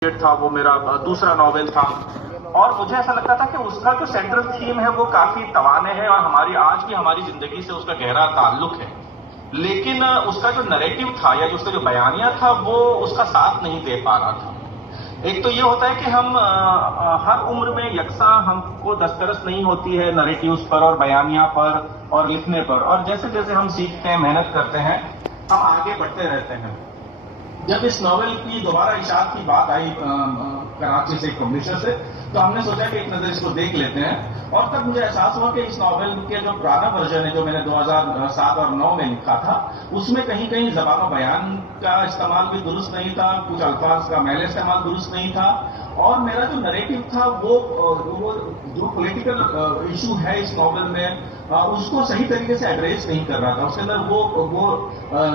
تھا وہ میرا دوسرا ناول تھا، اور مجھے ایسا لگتا تھا کہ اس کا جو سینٹرل تھیم ہے وہ کافی توانے ہے اور ہماری آج بھی ہماری زندگی سے اس کا گہرا تعلق ہے، لیکن اس کا جو نریٹو تھا یا اس کا جو بیانیہ تھا وہ اس کا ساتھ نہیں دے پا رہا تھا۔ ایک تو یہ ہوتا ہے کہ ہم ہر عمر میں یکساں ہم کو دسترس نہیں ہوتی ہے نریٹیوز پر اور بیانیہ پر اور لکھنے پر، اور جیسے جیسے ہم سیکھتے ہیں، محنت کرتے ہیں، ہم آگے بڑھتے رہتے ہیں۔ جب اس ناول کی دوبارہ اشاعت کی بات آئی کراچی سے ایک پبلشر سے، تو ہم نے سوچا کہ ایک نظر اس کو دیکھ لیتے ہیں، اور تب مجھے احساس ہوا کہ اس ناول کے جو پرانا ورژن ہے جو میں نے 2007 اور 2009 میں لکھا تھا، اس میں کہیں کہیں زبان و بیان کا استعمال بھی درست نہیں تھا، کچھ الفاظ کا میل استعمال درست نہیں تھا، اور میرا جو نریٹو تھا وہ جو پولیٹیکل ایشو ہے اس ناول میں اس کو صحیح طریقے سے ایڈریس نہیں کر رہا تھا۔ اس کے اندر وہ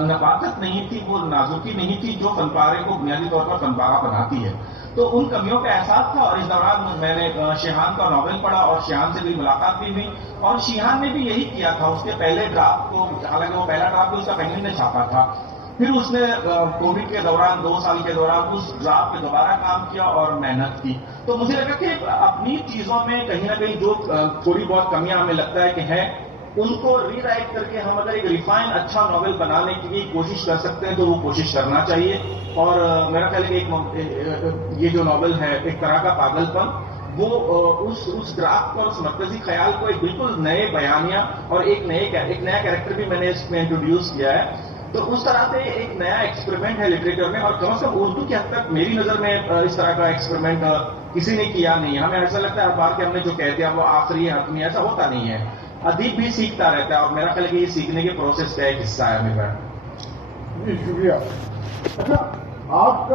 نباکت نہیں تھی، وہ نازکی نہیں تھی جو فن پارے کو بنیادی طور پر فن پارہ بناتی ہے۔ تو ان کمیوں کا احساس تھا، اور اس دوران میں نے شیہان کا ناول پڑھا اور شیہان سے بھی ملاقات بھی ہوئی، اور شیہان نے بھی یہی کیا تھا۔ اس کے پہلے ڈرافٹ کو، حالانکہ وہ پہلا ڈرافٹ اس کا پینگوئن نے چھاپا تھا، پھر اس نے کووڈ کے دوران 2 سال کے دوران اس ڈرافٹ پہ دوبارہ کام کیا اور محنت کی۔ تو مجھے لگا کہ اپنی چیزوں میں کہیں نہ کہیں جو تھوڑی بہت کمیاں ہمیں لگتا ہے کہ ہیں، ان کو ری رائٹ کر کے ہم اگر ایک ریفائن اچھا ناول بنانے کی کوشش کر سکتے ہیں تو وہ کوشش کرنا چاہیے۔ اور میرا خیال ہے کہ یہ جو ناول ہے ایک طرح کا پاگل پن، وہ اس ڈرافٹ پر، اس مرکزی خیال کو ایک بالکل نئے بیانیہ اور ایک نیا کیریکٹر بھی میں نے اس میں انٹروڈیوس کیا ہے۔ تو اس طرح سے ایک نیا ایکسپریمنٹ ہے لٹریچر میں، اور کم از کم اردو کی حد تک میری نظر میں اس طرح کا ایکسپریمنٹ کسی نے کیا نہیں ہے۔ ہمیں ایسا لگتا ہے ہر بار کہ ہم نے جو کہہ دیا وہ آخری حتمی، ایسا ہوتا نہیں ہے۔ ادیب بھی سیکھتا رہتا ہے، اور میرا خیال ہے کہ یہ سیکھنے کے پروسیس کا ایک حصہ ہے میرا۔ جی شکریہ۔ اچھا، آپ کا